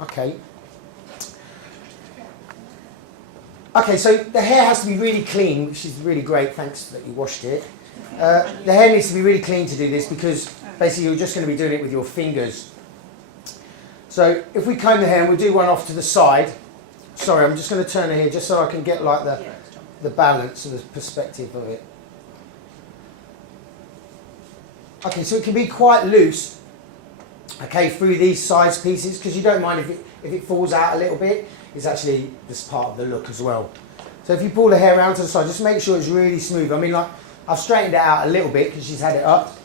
Okay. Okay, so the hair has to be really clean, which is really great. Thanks that you washed it. The hair needs to be really clean to do this because basically you're just going to be doing it with your fingers. So if we comb the hair, and we'll do one off to the side. Sorry, I'm just going to turn it here just so I can get like the balance and the perspective of it. Okay, so it can be quite loose, okay, through these size pieces, because you don't mind if it falls out a little bit. It's actually just part of the look as well. So if you pull the hair around to the side, just make sure it's really smooth. I mean, like, I've straightened it out a little bit because she's had it up,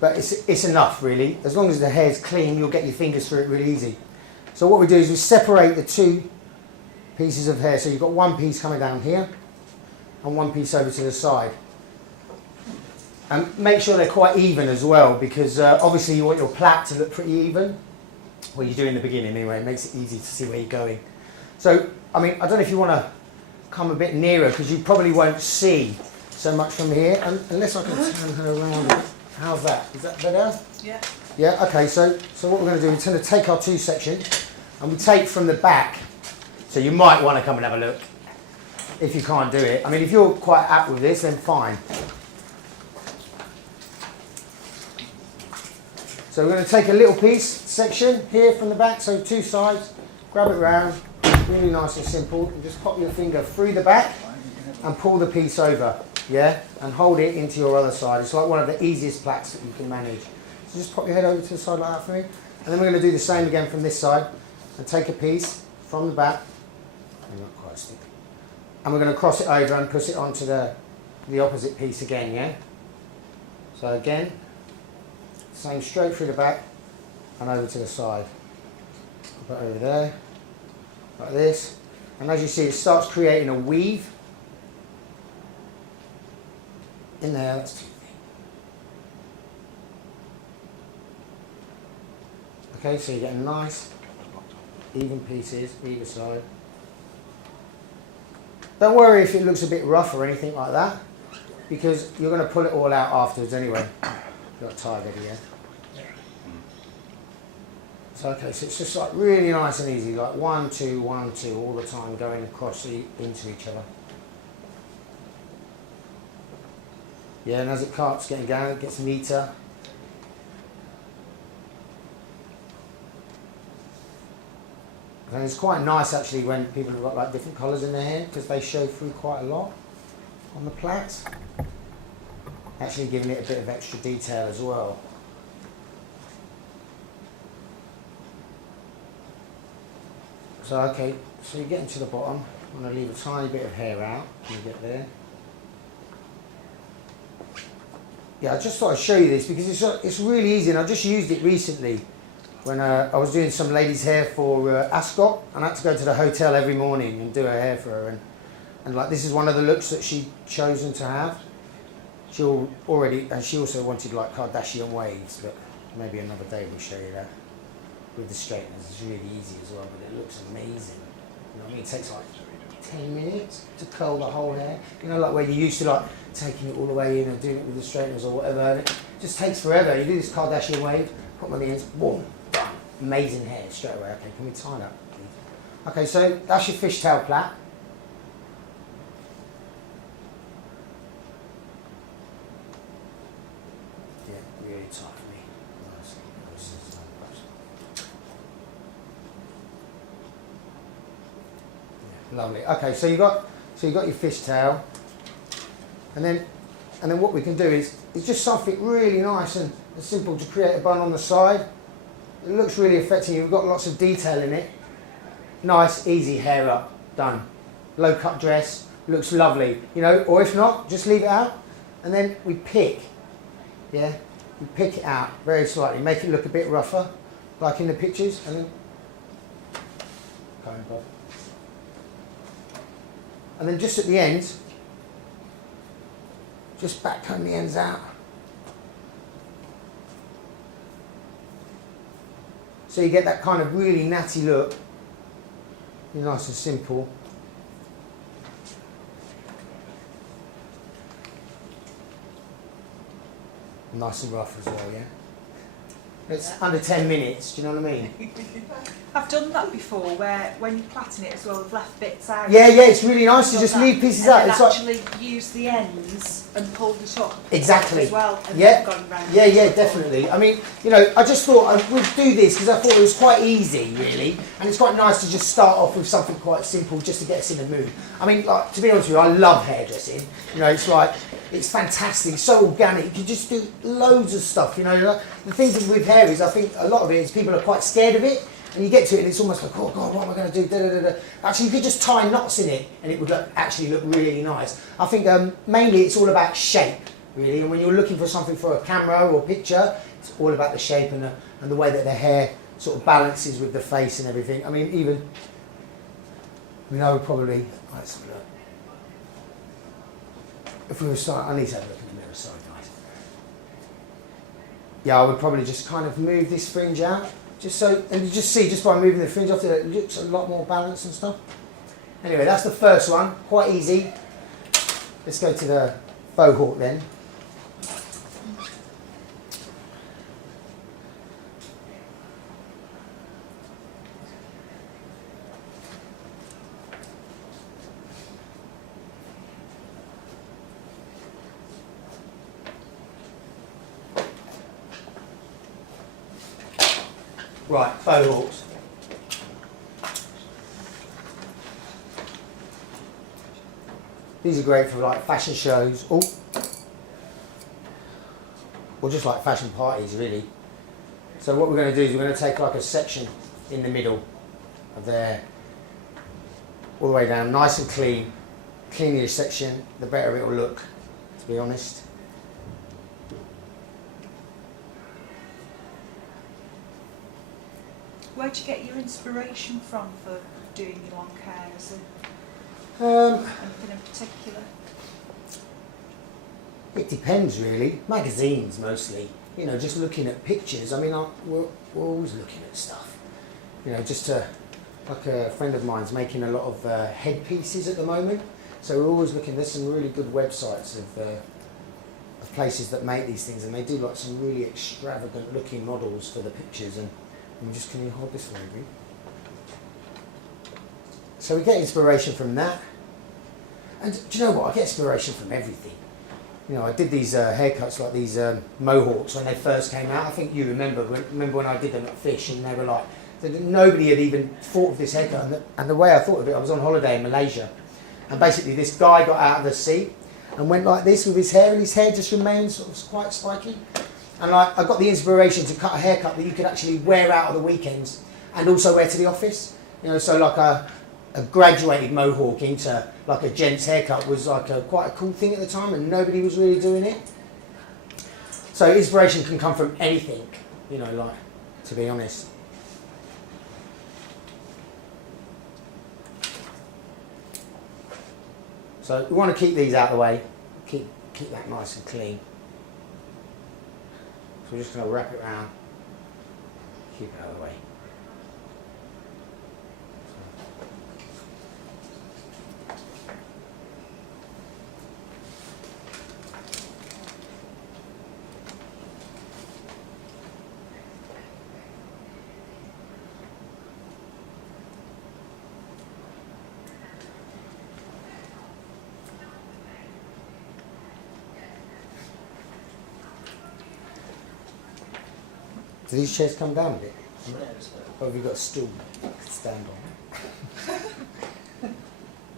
but it's enough really. As long as the hair's clean, you'll get your fingers through it really easy. So what we do is we separate the two pieces of hair. So you've got one piece coming down here and one piece over to the side. And make sure they're quite even as well, because obviously you want your plait to look pretty even. Well, you do in the beginning anyway. It makes it easy to see where you're going. So, I mean, I don't know if you want to come a bit nearer, because you probably won't see so much from here, unless I can turn her around. How's that? Is that better? Yeah. Yeah, okay, so what we're going to do is we're going to take our two sections, and we take from the back. So you might want to come and have a look, if you can't do it. I mean, if you're quite apt with this, then fine. So we're going to take a little piece section here from the back, so two sides, grab it round, really nice and simple, and just pop your finger through the back and pull the piece over, yeah, and hold it into your other side. It's like one of the easiest plaits that you can manage. So just pop your head over to the side like that for me, and then we're going to do the same again from this side, and take a piece from the back, not quite sticky, and we're going to cross it over and push it onto the opposite piece again, yeah. So again, same straight through the back and over to the side. Put it over there, like this. And as you see, it starts creating a weave. In there, that's too thick. Okay, so you're getting nice, even pieces, either side. Don't worry if it looks a bit rough or anything like that, because you're going to pull it all out afterwards anyway. Got tied over here. So okay, so it's just like really nice and easy, like 1, 2, 1, 2 all the time, going across into each other. Yeah, and as it keeps getting going, it gets neater. And it's quite nice actually when people have got like different colours in their hair, because they show through quite a lot on the plaits. Actually giving it a bit of extra detail as well. So okay, so you're getting to the bottom. I'm going to leave a tiny bit of hair out when you get there. Yeah, I just thought I'd show you this because it's really easy, and I just used it recently when I was doing some lady's hair for Ascot, and I had to go to the hotel every morning and do her hair for her, and like this is one of the looks that she'd chosen to have. She also wanted like Kardashian waves, but maybe another day we'll show you that. With the straighteners, it's really easy as well, but it looks amazing. You know what I mean? It takes like 10 minutes to curl the whole hair. You know, like where you used to like taking it all the way in and doing it with the straighteners or whatever, and it just takes forever. You do this Kardashian wave, put them on the ends, boom, done. Amazing hair straight away. Okay, can we tie that, please? Okay, so that's your fishtail plait. Really tight for me. Yeah, lovely. Okay, so you got your fishtail, and then what we can do is just something really nice and simple to create a bun on the side. It looks really effective. You've got lots of detail in it. Nice, easy hair up, done. Low cut dress, looks lovely. You know, or if not, just leave it out, and then we pick. Yeah. You pick it out very slightly, make it look a bit rougher, like in the pictures, and then comb bob. And then just at the ends, just back comb the ends out. So you get that kind of really natty look. Really nice and simple. Nice and rough as well, yeah? It's under 10 minutes, do you know what I mean? I've done that before, where when you're plaiting it as well, I've left bits out. Yeah, it's really nice to just leave pieces out. And It's actually use the ends and pull it up. Exactly. As well. And Definitely. I mean, I just thought I would do this because I thought it was quite easy, really, and it's quite nice to just start off with something quite simple just to get us in the mood. I mean, like, to be honest with you, I love hairdressing. It's fantastic, so organic. You can just do loads of stuff. The things with hair is, I think a lot of it is people are quite scared of it. And you get to it and it's almost like, oh God, what am I going to do? Da, da, da, da. Actually, you could just tie knots in it and it would actually look really nice. I think mainly it's all about shape, really. And when you're looking for something for a camera or picture, it's all about the shape and the way that the hair sort of balances with the face and everything. I would probably, let's have a look. If we were starting, I need to have a look in the mirror, sorry guys. Yeah, I would probably just kind of move this fringe out. And you just see, just by moving the fringe off, it looks a lot more balanced and stuff. Anyway, that's the first one, quite easy. Let's go to the Faux-hawk then. Right, Faux-hawks. These are great for like fashion shows, or just like fashion parties, really. So what we're going to do is we're going to take like a section in the middle of there, all the way down, nice and clean. Cleaner your section, the better it will look, to be honest. Where'd you get your inspiration from for doing your long hair? Is anything in particular? It depends, really. Magazines mostly. Just looking at pictures. I mean, we're always looking at stuff. Like a friend of mine's making a lot of headpieces at the moment. So we're always looking. There's some really good websites of places that make these things, and they do like some really extravagant looking models for the pictures. And can you hold this for me? So we get inspiration from that. And do you know what? I get inspiration from everything. I did these haircuts like these mohawks when they first came out. I think you remember when I did them at Fish, and they were like, nobody had even thought of this haircut. And the way I thought of it, I was on holiday in Malaysia. And basically this guy got out of the seat and went like this with his hair, and his hair just remained sort of quite spiky. And I got the inspiration to cut a haircut that you could actually wear out of the weekends and also wear to the office. So like a graduated mohawk into like a gent's haircut was like quite a cool thing at the time, and nobody was really doing it. So inspiration can come from anything, to be honest. So we want to keep these out of the way, keep that nice and clean. So we're just going to wrap it around, keep it out of the way. Do these chairs come down a bit? Or have you got a stool you can stand on?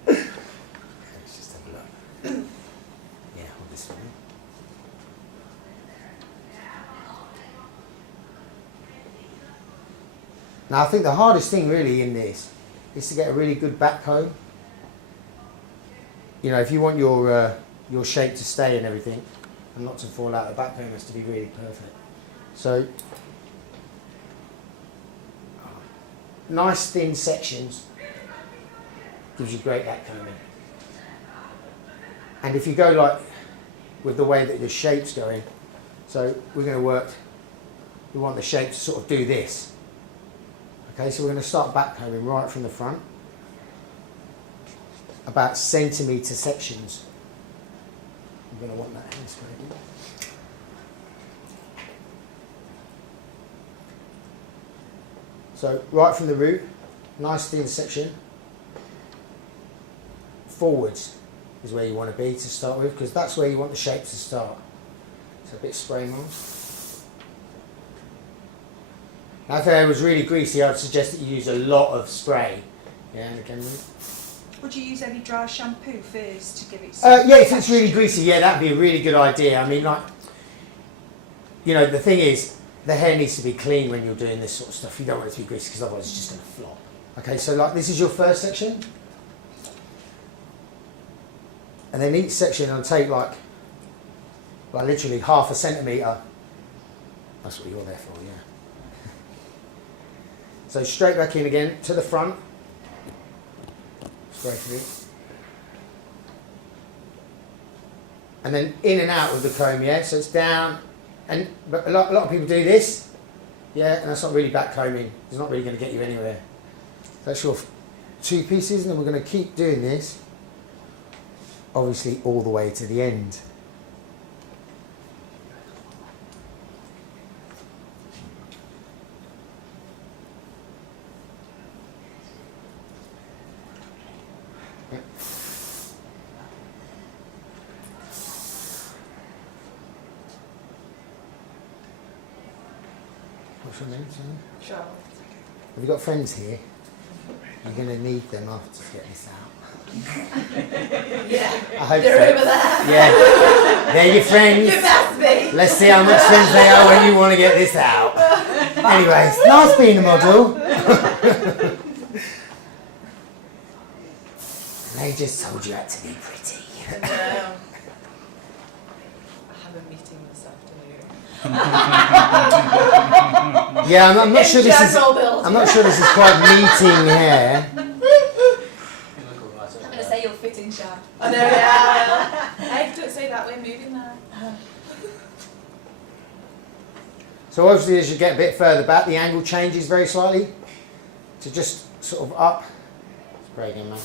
Let's just have a look. Yeah, hold this for me. Now I think the hardest thing really in this is to get a really good back comb. If you want your shape to stay and everything, and not to fall out, the back comb has to be really perfect. So, nice thin sections gives you great back combing. And if you go like with the way that your shape's going, so we're going to work, we want the shape to sort of do this. Okay, so we're going to start back combing right from the front, about centimetre sections. I'm going to want that hand spread. So right from the root, nice thin section, forwards is where you want to be to start with, because that's where you want the shape to start. So a bit of spray mask. Now if the hair was really greasy, I'd suggest that you use a lot of spray. Yeah, and again, would you use any dry shampoo first to give it some yeah, if it's really greasy, yeah, that'd be a really good idea. I mean, like, you know, the thing is, the hair needs to be clean when you're doing this sort of stuff. You don't want it to be greasy because otherwise it's just going to flop. Okay, so like this is your first section. And then each section I'll take like literally ½ a centimetre. That's what you're there for, yeah. So straight back in again to the front. Straight through. And then in and out with the comb, yeah. So it's down, but a lot of people do this, yeah, and that's not really back combing. It's not really going to get you anywhere. That's your 2 pieces, and then we're going to keep doing this, obviously all the way to the end. What's your name, Sam? Charlotte. Have you got friends here? You're going to need them after to get this out. Yeah. I hope They're so. over there. Yeah. They're your friends. You must be. Let's see how much friends they are when you want to get this out. Anyways, nice being a model. They just told you had to be pretty. No. I have a meeting this afternoon. Yeah, I'm not sure this is. General build. I'm not sure this is quite meeting hair. I'm going to say you're fitting sharp. I know, yeah. Hey, don't say that, we're moving there. So obviously, as you get a bit further back, the angle changes very slightly to just sort of up. Spray again, man.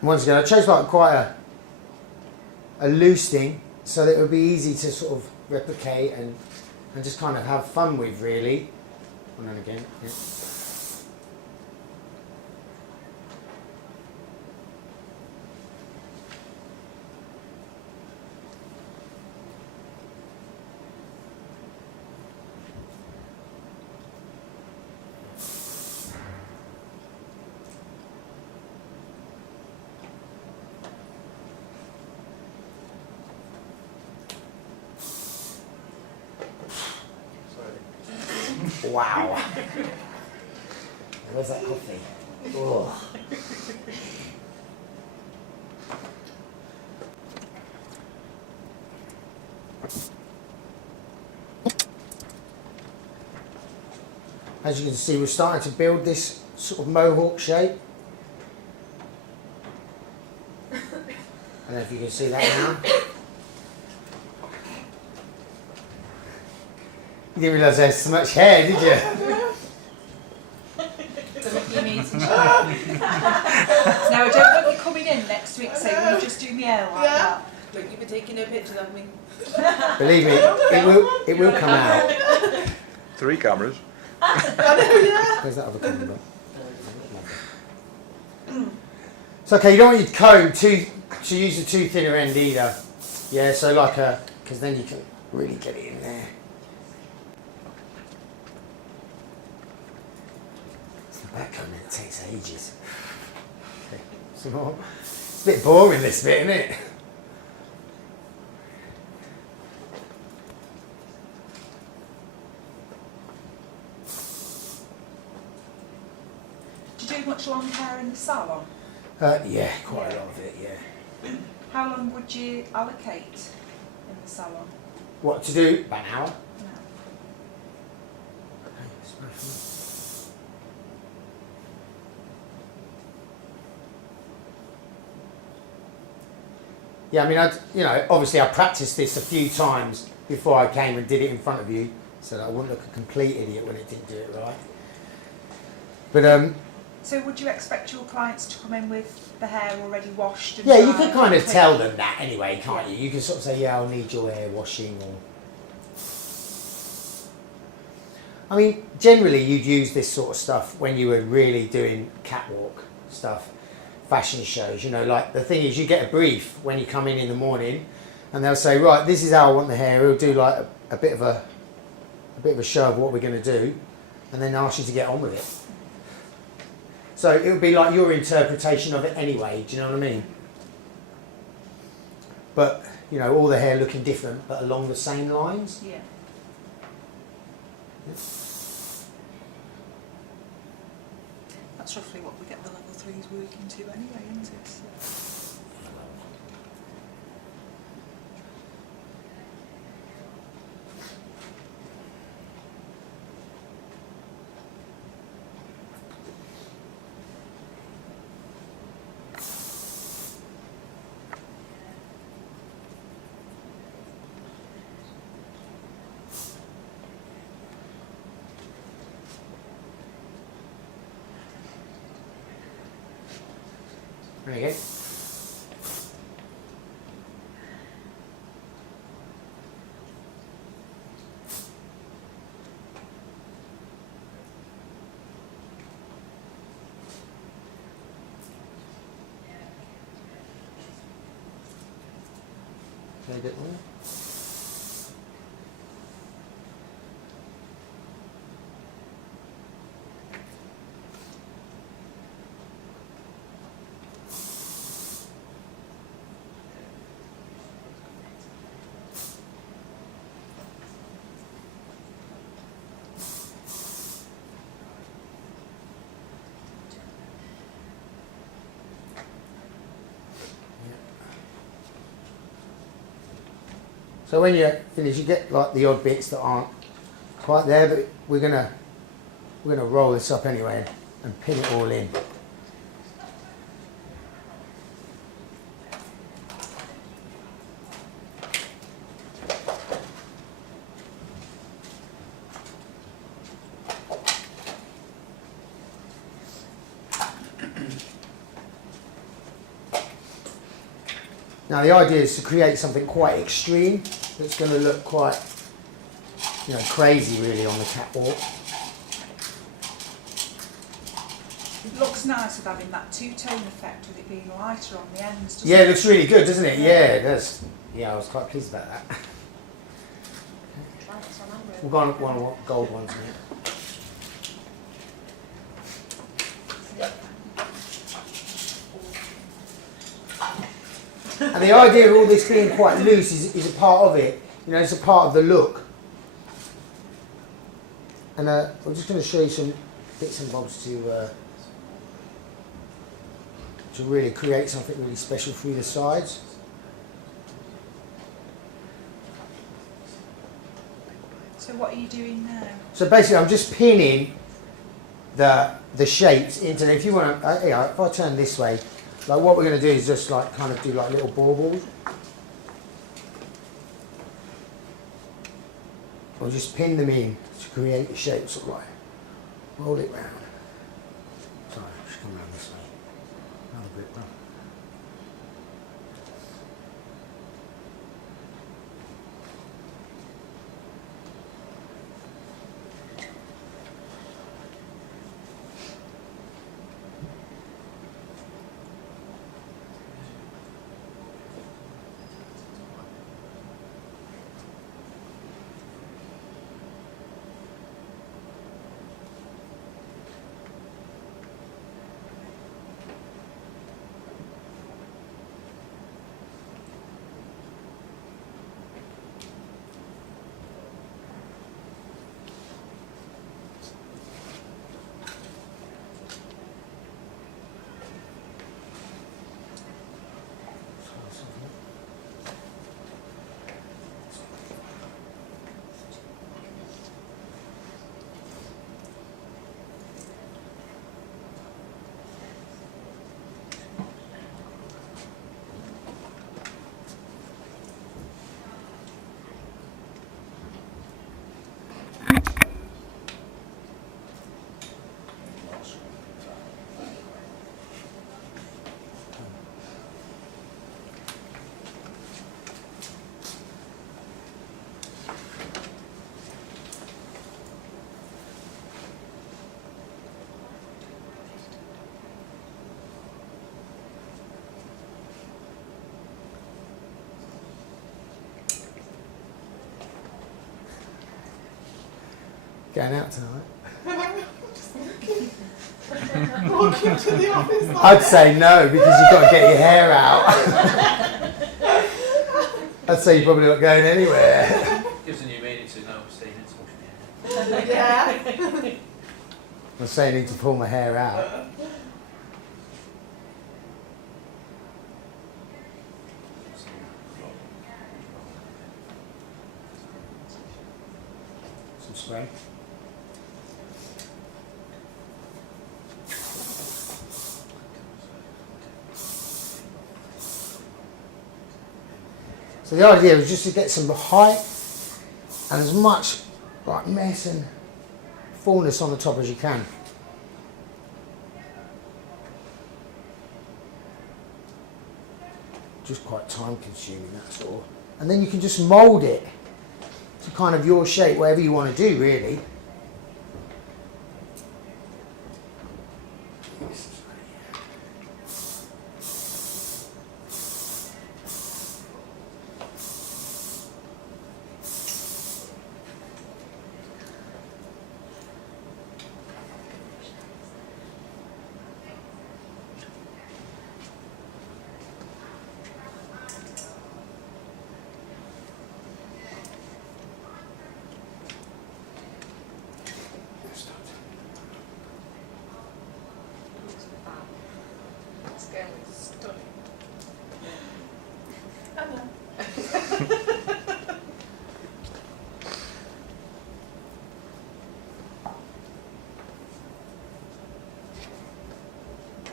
Once again, I chose like quite a loose thing so that it would be easy to sort of replicate and just kind of have fun with, really. And then again, yeah. Wow. Where's that coffee? Oh. As you can see, we're starting to build this sort of mohawk shape. I don't know if you can see that now. You didn't realise there's so much hair, did you? You need to Now, I don't want you coming in next week saying, will you just do my hair like that? Don't you be taking no pictures of me. Believe me, it will come out. 3 cameras. I know, yeah. Where's that other camera? It's okay, you don't want your comb to use the too thinner end either. Yeah, so like because then you can really get it in there. It's the back comb, it takes ages. Okay, some more. It's a bit boring this bit, isn't it? Do you do much long hair in the salon? Yeah, quite a lot of it, yeah. How long would you allocate in the salon? What to do? About an hour. No. Yeah, I mean, obviously I practiced this a few times before I came and did it in front of you, so that I wouldn't look a complete idiot when it didn't do it right. But So would you expect your clients to come in with the hair already washed? And Yeah, you dried can kind of and tell them that anyway, can't you? You can sort of say, yeah, I'll need your hair washing, or... I mean, generally you'd use this sort of stuff when you were really doing catwalk stuff, fashion shows, you know, like the thing is you get a brief when you come in the morning and they'll say, right, this is how I want the hair. He'll do like a bit of a show of what we're going to do and then ask you to get on with it. So it would be like your interpretation of it anyway, do you know what I mean? But, you know, all the hair looking different but along the same lines. Yeah. That's roughly what we get the level 3s working to anyway, isn't it? So. There you go. A bit more. So when you finish, you get like the odd bits that aren't quite there, but we're gonna roll this up anyway and pin it all in. Now the idea is to create something quite extreme that's going to look quite, you know, crazy really on the catwalk. It looks nice with having that two-tone effect with it being lighter on the ends, doesn't Yeah, it? it looks really good, doesn't it? Yeah, it does. Yeah, I was quite pleased about that. We've got one gold ones in it. And the idea of all this being quite loose is a part of it. You know, it's a part of the look. And I'm just going to show you some bits and bobs to really create something really special through the sides. So what are you doing now? So basically, I'm just pinning the shapes into. If you want to, if I turn this way. Like what we're going to do is just like kind of do like little baubles. Or just pin them in to create the shape, sort of like roll it round. Sorry, just come round this way. Another bit round. Going out tonight? Walking to the office. I'd say no, because you've got to get your hair out. I'd say you're probably not going anywhere. Gives a new meaning to no, Steve, it's washing your hair. Yeah. I'm saying I need to pull my hair out. Some spray. So the idea is just to get some height and as much like mess and fullness on the top as you can. Just quite time consuming, that's all. And then you can just mould it to kind of your shape, whatever you want to do really.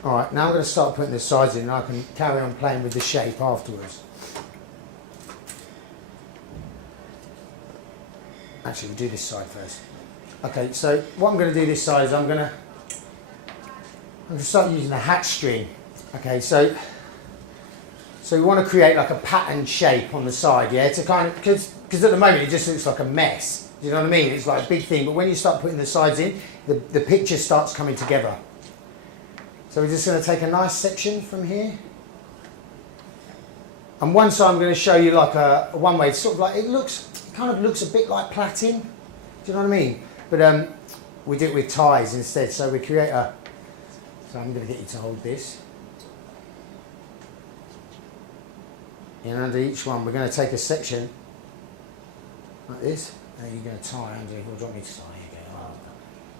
Alright, now I'm going to start putting the sides in and I can carry on playing with the shape afterwards. Actually, we'll do this side first. Okay, so what I'm going to do this side is I'm going to start using a hat string. Okay, so we want to create like a patterned shape on the side, yeah, to kind of, because at the moment it just looks like a mess. Do you know what I mean? It's like a big thing, but when you start putting the sides in, the picture starts coming together. So we're just going to take a nice section from here. And one side I'm going to show you like a one way, sort of like, it kind of looks a bit like plaiting. Do you know what I mean? But we do it with ties instead. So we create a, so I'm going to get you to hold this. And under each one we're going to take a section like this. And you're going to tie under it. What do you want me to tie? Here you go.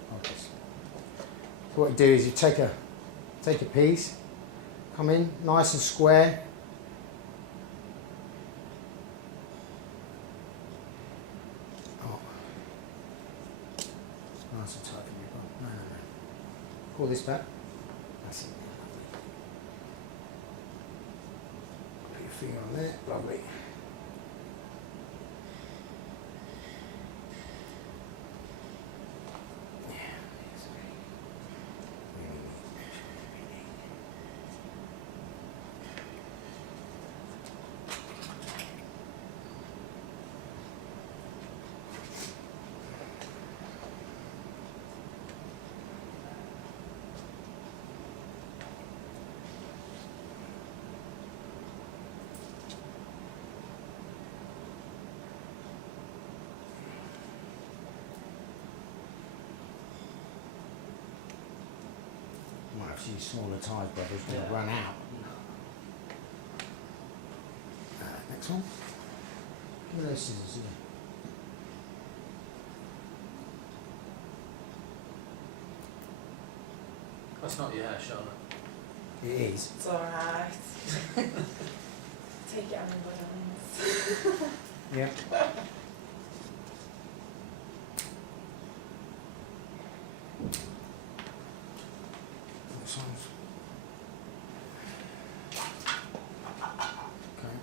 Hold this. So what you do is you take a piece, come in nice and square. Oh. Nice and tight for me. No. Pull this back. That's it. Put your finger on there. Lovely. Might have to use smaller ties, but it's going to run out. Next one. Give me those scissors here. That's not your hair, Charlotte. It is. It's alright. Take it on your hands. Yeah. This one's. Okay.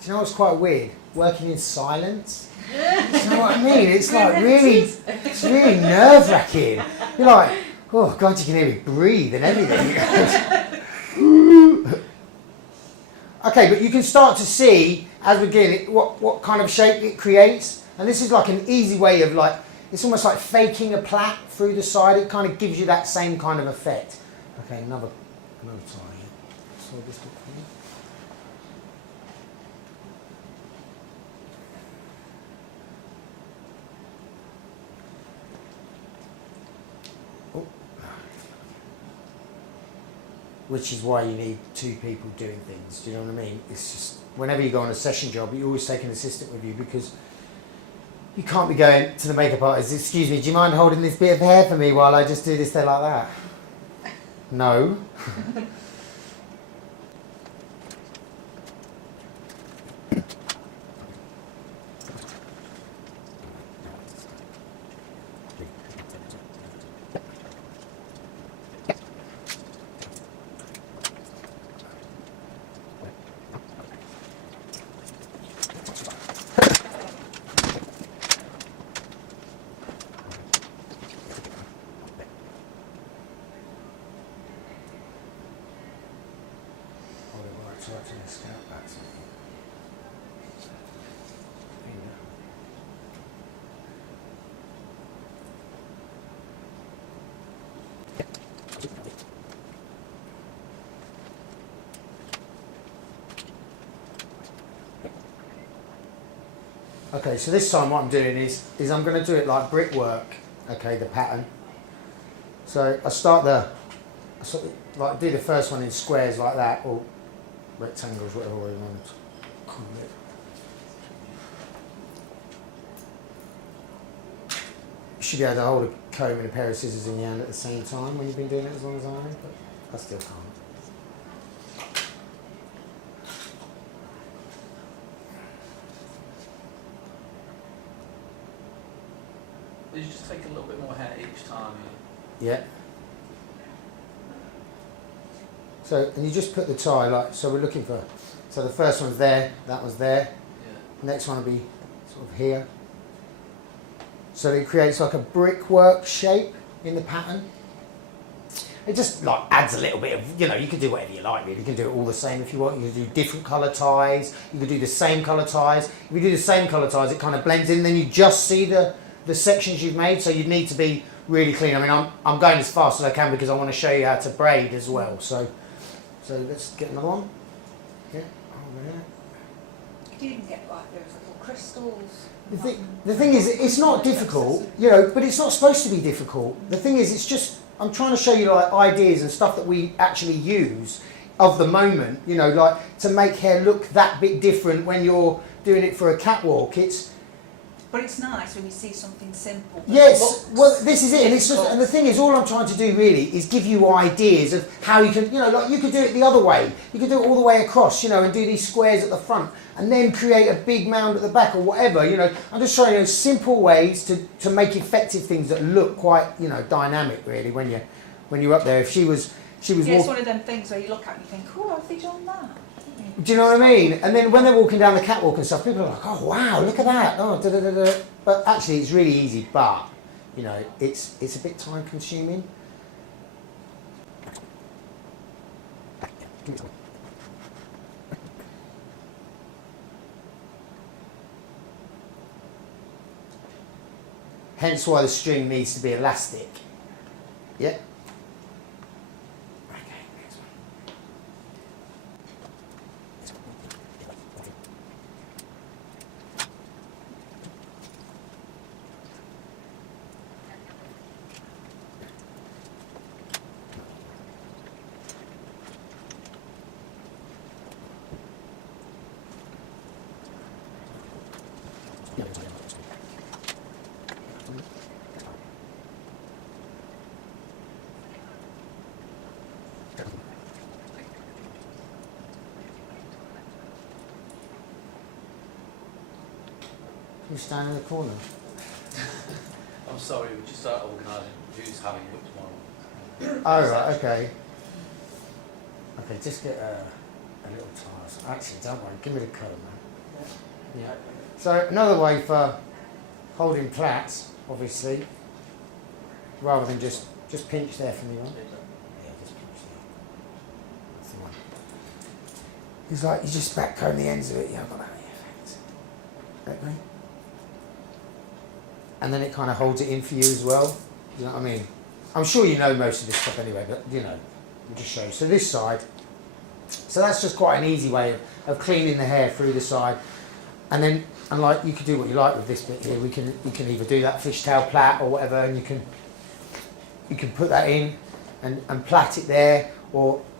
Do you know what's quite weird? Working in silence. Do you know what I mean? It's like it's really nerve-wracking. You're like, oh God, you can hear me breathe and everything. Okay, but you can start to see as we're getting it what kind of shape it creates, and this is like an easy way of like it's almost like faking a plait through the side. It kind of gives you that same kind of effect. Okay, another tie. So this bit here. Which is why you need two people doing things. Do you know what I mean? It's just whenever you go on a session job, you always take an assistant with you because you can't be going to the makeup artist. Excuse me, do you mind holding this bit of hair for me while I just do this there like that? No. Okay, so this time what I'm doing is I'm going to do it like brickwork, okay, the pattern. So I start like do the first one in squares like that, or rectangles, whatever way you want to call it. You should be able to hold a comb and a pair of scissors in your hand at the same time when you've been doing it as long as I have, but I still can't. You just take a little bit more hair each time. Yeah. So, and you just put the tie like, so we're looking for, so the first one's there, that one's there. Yeah. Next one will be sort of here. So it creates like a brickwork shape in the pattern. It just like adds a little bit of, you know, you can do whatever you like really. You can do it all the same if you want. You can do different colour ties. You can do the same colour ties. If you do the same colour ties, it kind of blends in. Then you just see the sections you've made. So you need to be really clean. I mean, I'm going as fast as I can because I want to show you how to braid as well. So let's get another one. Yeah, over there. You can get like those little crystals. The thing is, it's not difficult, you know, but it's not supposed to be difficult. The thing is, it's just, I'm trying to show you like ideas and stuff that we actually use of the moment, you know, like to make hair look that bit different when you're doing it for a catwalk. But it's nice when you see something simple. Yes, well, this is it, and it's just, and the thing is, all I'm trying to do really is give you ideas of how you can, you know, like you could do it the other way. You could do it all the way across, you know, and do these squares at the front, and then create a big mound at the back or whatever, you know. I'm just showing you simple ways to make effective things that look quite, you know, dynamic really when you're up there. If she was yeah, it's one of them things where you look at it and you think, oh, have they done that? Do you know what I mean? And then when they're walking down the catwalk and stuff, people are like, oh wow, look at that. Oh, da, da, da, da. But actually it's really easy, but you know, it's a bit time consuming. Hence why the string needs to be elastic. Yeah. You stand in the corner. I'm sorry, we just started organising who's having which one. Oh right, okay. Okay, just get a little task. Actually, don't worry, give me the colour, man. Yeah. So another way for holding plaits, obviously, rather than just pinch there for me, right? Yeah, just pinch there. That's the one. It's like you just backcomb the ends of it. Yeah, I've got that effect. Let me. and then it kind of holds it in for you as well. You know what I mean? I'm sure you know most of this stuff anyway, but you know, we'll just show you. So this side, so that's just quite an easy way of cleaning the hair through the side. And then, and like, you can do what you like with this bit here. You can either do that fishtail plait or whatever, and you can put that in and plait it there,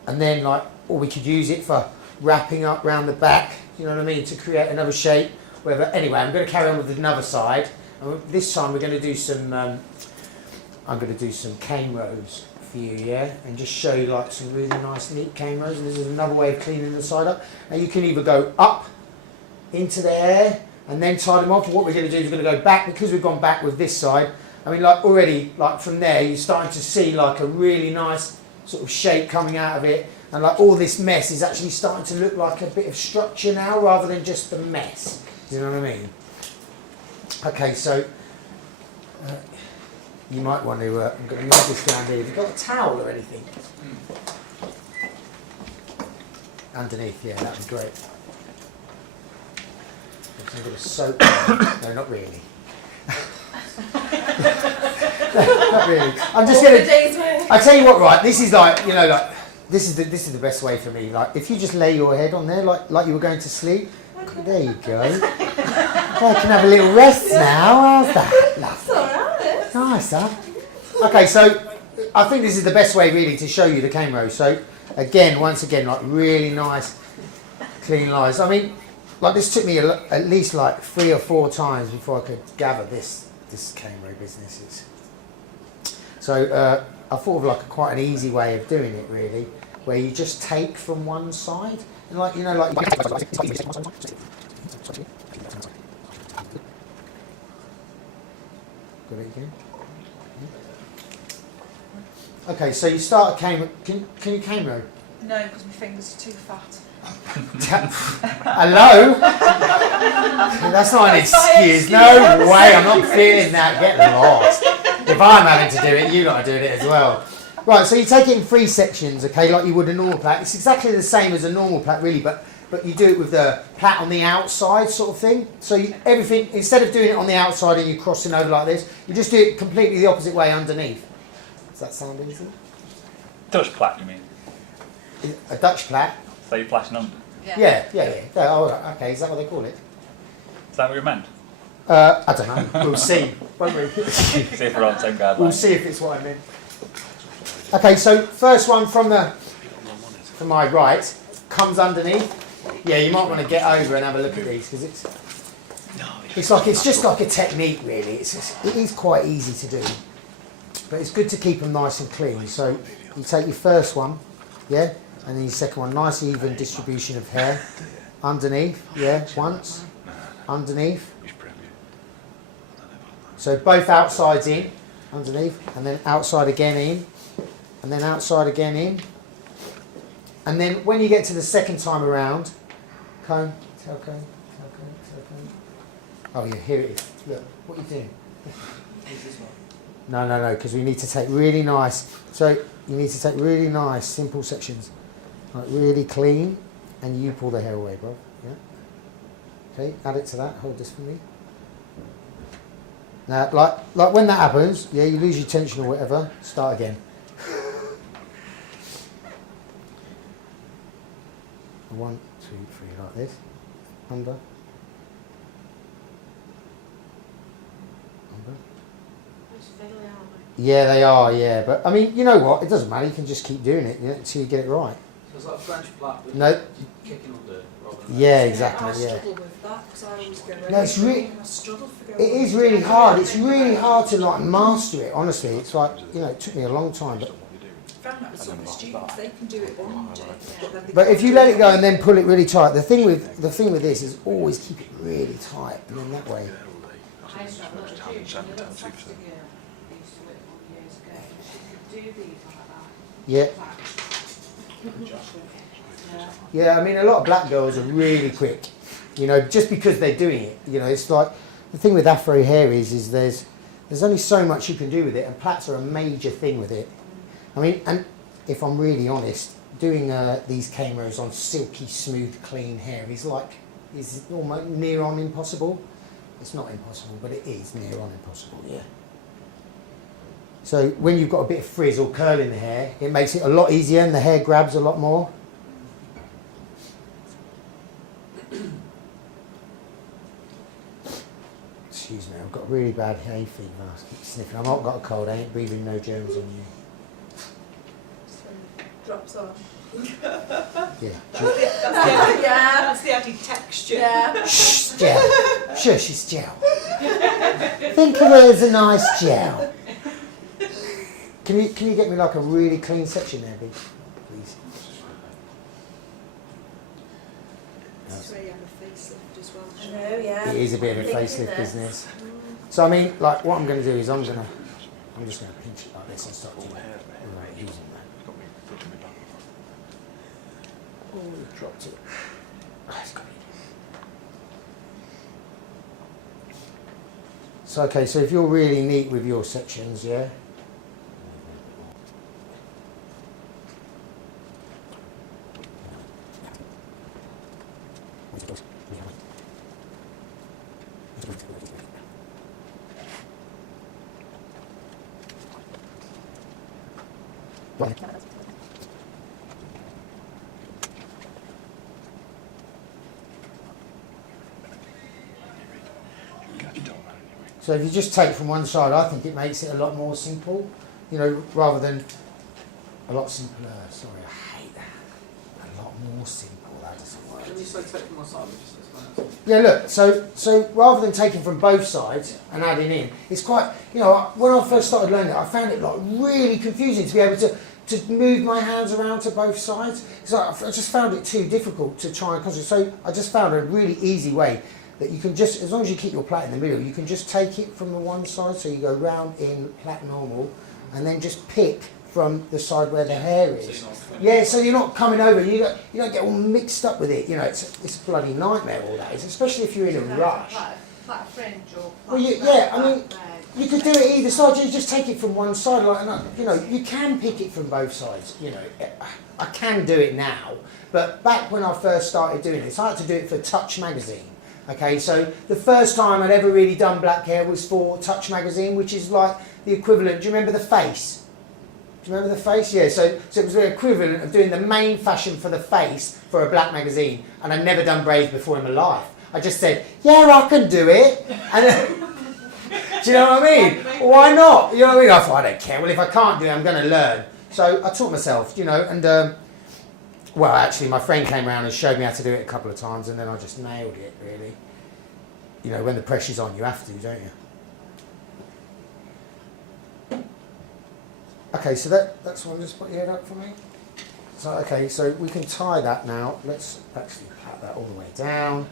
and then like, or we could use it for wrapping up round the back, you know what I mean, to create another shape, whatever. Anyway, I'm going to carry on with another side. And this time we're going to do some, I'm going to do some cane rows for you, yeah, and just show you like some really nice neat cane rows. And this is another way of cleaning the side up. And you can either go up into the hair and then tie them off. What we're going to do is we're going to go back, because we've gone back with this side. I mean, like already, like from there, you're starting to see like a really nice sort of shape coming out of it. And like all this mess is actually starting to look like a bit of structure now, rather than just the mess. You know what I mean? Okay, so you might want to, I'm going to move this down here. Have you got a towel or anything? Underneath, yeah, that would be great. I'm going to soak. No, not really. No, not really. I'm just going to. I tell you what, right? This is like, you know, like this is the best way for me. Like if you just lay your head on there, like you were going to sleep. There you go. I can have a little rest now. How's that? Lovely. Nice, huh? Okay, so I think this is the best way really to show you the cane row. So again, once again, like really nice, clean lines. I mean, like this took me at least like 3 or 4 times before I could gather this cane row business. So I thought of like quite an easy way of doing it really, where you just take from one side and like, you know, like. Got it again. Okay, so you start a cane. Can you cane row? No, because my fingers are too fat. Hello? That's not an excuse. No way, I'm not feeling that. Get lost. If I'm having to do it, you got to do it as well. Right, so you take it in 3 sections, okay, like you would a normal plait. It's exactly the same as a normal plait, really, but you do it with the plait on the outside, sort of thing. So everything, instead of doing it on the outside and you crossing over like this, you just do it completely the opposite way underneath. Does that sound easy? Dutch plait, you mean? A Dutch plait? So you're flashing under? Yeah. Oh, okay, is that what they call it? Is that what you meant? I don't know. We'll see, won't we? See if we're on the same guideline. We'll see if it's what I meant. Okay, so first one from my right comes underneath. Yeah, you might want to get over and have a look at these, because it's just like a technique really. It is quite easy to do, but it's good to keep them nice and clean. So you take your first one, yeah, and then your second one, nice even distribution of hair underneath, yeah, once, underneath. So both outsides in, underneath, and then outside again in, and then outside again in. And then when you get to the second time around, comb, tail comb, tail comb, tail comb. Oh yeah, here it is. Look, what are you doing? No, because we need to take really nice. So you need to take really nice, simple sections, like really clean, and you pull the hair away, bro. Yeah. Okay, add it to that. Hold this for me. Now, like when that happens, yeah, you lose your tension or whatever. Start again. 1, 2, 3, like this. Under. Yeah, they are, yeah. But, I mean, you know what? It doesn't matter. You can just keep doing it until you get it right. So it's like French plait, but no. kicking under rather than Yeah, exactly, I yeah. struggle with that because I always go No, it's and I struggle for going It is really hard. It's really hard to, like, master it, honestly. It's like, you know, it took me a long time. But found that with some of the students, they can do it one day, then they But if can't you do let it go and then pull it really tight, the thing with this is always keep it really tight, and then that way. I used to have a little June, a little Saturday girl who used to work for me years ago. She could do these like that. Yeah. Yeah, I mean, a lot of black girls are really quick, you know, just because they're doing it. You know, it's like, the thing with afro hair is there's only so much you can do with it, and plaits are a major thing with it. I mean, and if I'm really honest, doing these cane rows on silky, smooth, clean hair is almost near on impossible. It's not impossible, but it is near on impossible, yeah. So when you've got a bit of frizz or curl in the hair, it makes it a lot easier and the hair grabs a lot more. Excuse me, I've got really bad hay fever. I keep sniffing. I've not got a cold. I ain't breathing no germs on you. Drops on. Yeah. That's the added texture. Yeah. Shh, it's gel. Shush, it's gel. Think of it as a nice gel. Can you get me like a really clean section there, Big? Please. That's where you have a facelift as well. I know, yeah. It is a bit of a Thinking facelift this. business. So I mean, like, what I'm going to do is I'm just going to pinch it like this and start doing it. Right, using that. Oh, we've dropped it. Oh, it's got it. So okay, so if you're really neat with your sections, yeah. So if you just take from one side, I think it makes it a lot more simple, you know, rather than a lot simpler. Sorry, I hate that. A lot more simple. That doesn't work. When you say take from one side, just explain it. Yeah, look. So rather than taking from both sides and adding in, it's quite. You know, when I first started learning it, I found it like really confusing to be able to move my hands around to both sides. So I just found it too difficult to try and concentrate. So I just found a really easy way that you can just, as long as you keep your plait in the middle, you can just take it from the one side. So you go round in plait normal, and then just pick from the side where the hair is. Yeah, so you're not coming over. You don't get all mixed up with it. You know, it's a bloody nightmare all that is, especially if you're in a rush. Like a fringe or. Well, I mean, you could do it either side. You just take it from one side, like, you know, you can pick it from both sides. You know, I can do it now, but back when I first started doing this, I had to do it for Touch magazine. Okay, so the first time I'd ever really done black hair was for Touch magazine, which is like the equivalent. Do you remember The Face? Do you remember The Face? Yeah, so it was the equivalent of doing the main fashion for The Face for a black magazine, and I'd never done braids before in my life. I just said, yeah, I can do it. And do you know what I mean? Why not? You know what I mean? I thought, I don't care. Well, if I can't do it, I'm going to learn. So I taught myself, you know, and well, actually, my friend came around and showed me how to do it a couple of times, and then I just nailed it, really. You know, when the pressure's on, you have to, don't you? Okay, so that's one. Just put your head up for me. So, okay, so we can tie that now. Let's actually pat that all the way down.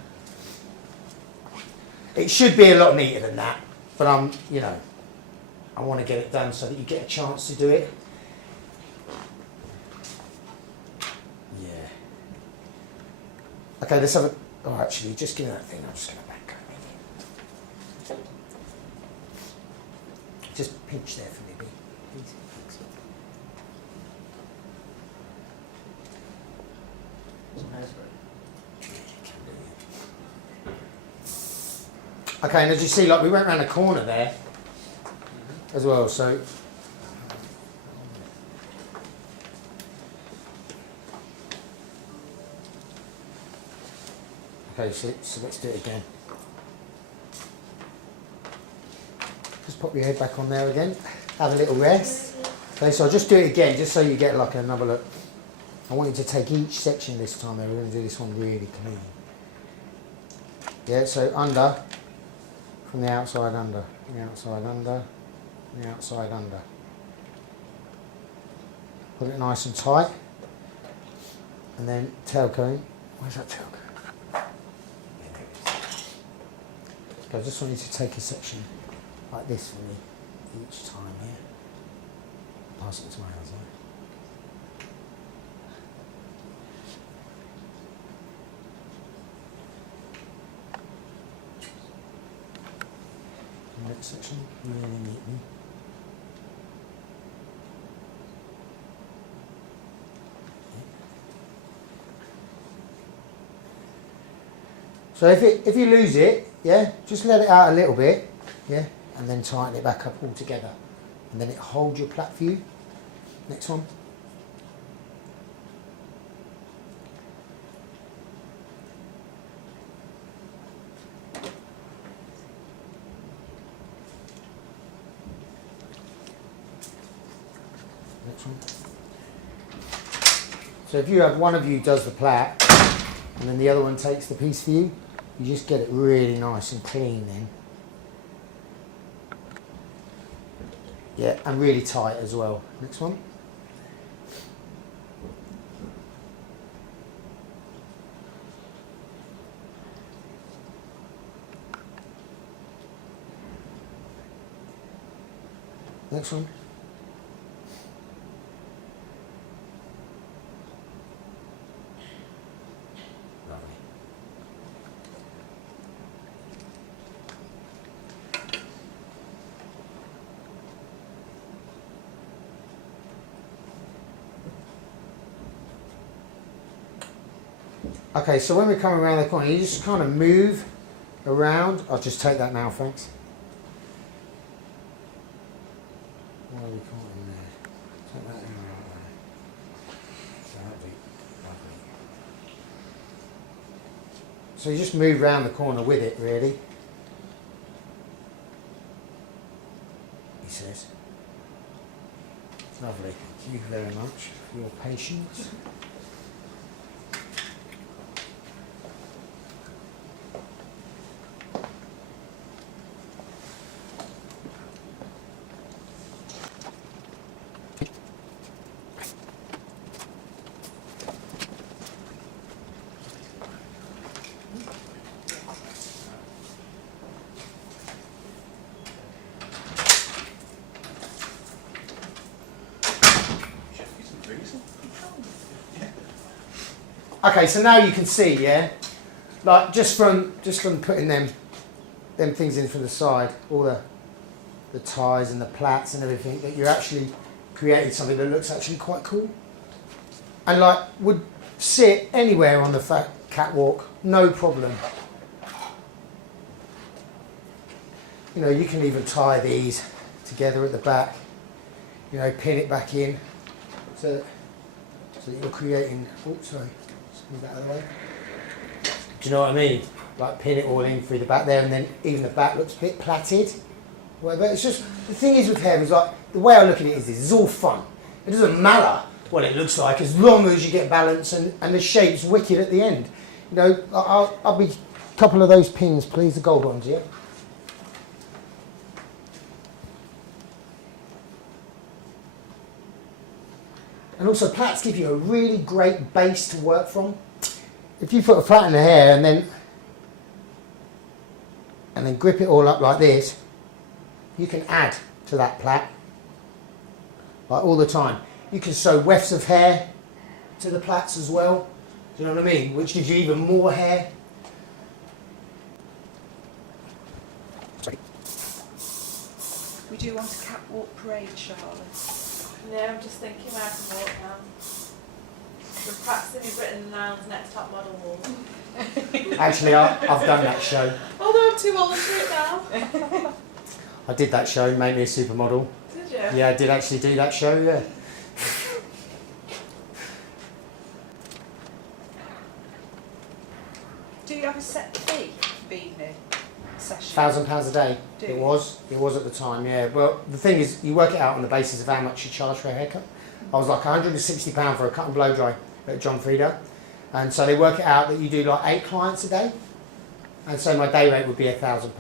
It should be a lot neater than that, but you know, I want to get it done so that you get a chance to do it. Yeah. Okay, let's have a. Oh, actually, just give me that thing. I'm just going to back up. Just pinch there for me, please. Thanks. Okay, and as you see, like we went around the corner there as well, so. Okay, so let's do it again. Just pop your head back on there again. Have a little rest. Okay, so I'll just do it again, just so you get like another look. I want you to take each section this time. We're going to do this one really clean. Yeah, so under, from the outside under, the outside under, the outside under. Put it nice and tight. And then tail comb. Where's that tail comb? I just want you to take a section like this for me each time here. Pass it to my hands there. Next section, really neatly. So if you lose it, yeah, just let it out a little bit, yeah, and then tighten it back up all together. And then it holds your plait for you. Next one. Next one. So if you have one of you does the plait, and then the other one takes the piece for you, you just get it really nice and clean then. Yeah, and really tight as well. Next one. Next one. Lovely. Okay, so when we come around the corner, you just kind of move around. I'll just take that now, thanks. Why are we caught in there? Take that in right there. Lovely, lovely. So you just move round the corner with it, really. He says. Lovely. Thank you very much for your patience. Okay, so now you can see, yeah, like just from putting them things in from the side, all the ties and the plaits and everything, that you're actually creating something that looks actually quite cool, and like would sit anywhere on the catwalk, no problem. You know, you can even tie these together at the back. You know, pin it back in, so that you're creating. Oh, sorry. Move that out of the way. Do you know what I mean? Like pin it all in through the back there, and then even the back looks a bit plaited. Whatever. It's just, the thing is with hair is like, the way I look at it is this, it's all fun. It doesn't matter what it looks like as long as you get balance and the shape's wicked at the end. You know, I'll be a couple of those pins, please, the gold ones, yeah? And also plaits give you a really great base to work from. If you put a plait in the hair and then grip it all up like this, you can add to that plait, like all the time. You can sew wefts of hair to the plaits as well, do you know what I mean? Which gives you even more hair. Sorry. We do want a catwalk parade, Charlotte. No, I'm just thinking where I can walk now. We're practicing your Britain Nouns Next Top Model wall. Actually, I've done that show. Although I'm too old for it now. I did that show, made me a supermodel. Did you? Yeah, I did actually do that show, yeah. Do you have a set fee for being a session? £1,000 a day. Do It you? was at the time, yeah. Well, the thing is, you work it out on the basis of how much you charge for a haircut. I was like £160 for a cut and blow dry at John Frieda, and so they work it out that you do like 8 clients a day, and so my day rate would be £1,000.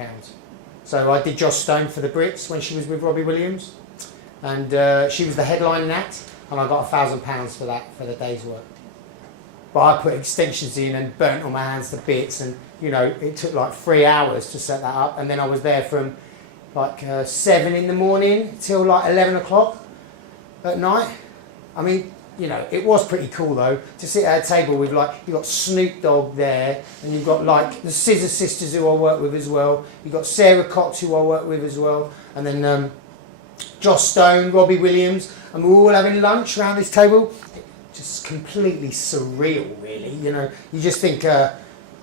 So I did Joss Stone for the Brits when she was with Robbie Williams, and she was the headlining act, and I got £1,000 for that for the day's work. But I put extensions in and burnt all my hands to bits, and you know, it took like 3 hours to set that up, and then I was there from like 7 in the morning till like 11 o'clock at night. I mean, you know, it was pretty cool though, to sit at a table with like, you've got Snoop Dogg there, and you've got like the Scissor Sisters who I work with as well, you've got Sarah Cox who I work with as well, and then Joss Stone, Robbie Williams, and we're all having lunch around this table. Just completely surreal, really. You know, you just think,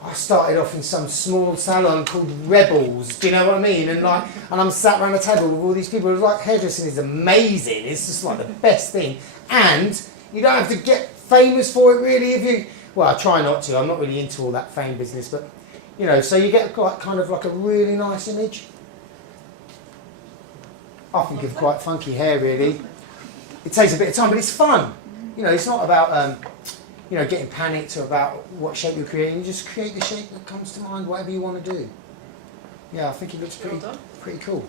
I started off in some small salon called Rebels, do you know what I mean? And I'm sat around a table with all these people. It's like, hairdressing is amazing. It's just like the best thing. And you don't have to get famous for it really if you, well, I try not to. I'm not really into all that fame business, but you know, so you get like, kind of like a really nice image. I think of quite funky hair really. It takes a bit of time, but it's fun. You know, it's not about you know, getting panicked or about what shape you're creating. You just create the shape that comes to mind, whatever you want to do. Yeah, I think it looks pretty cool.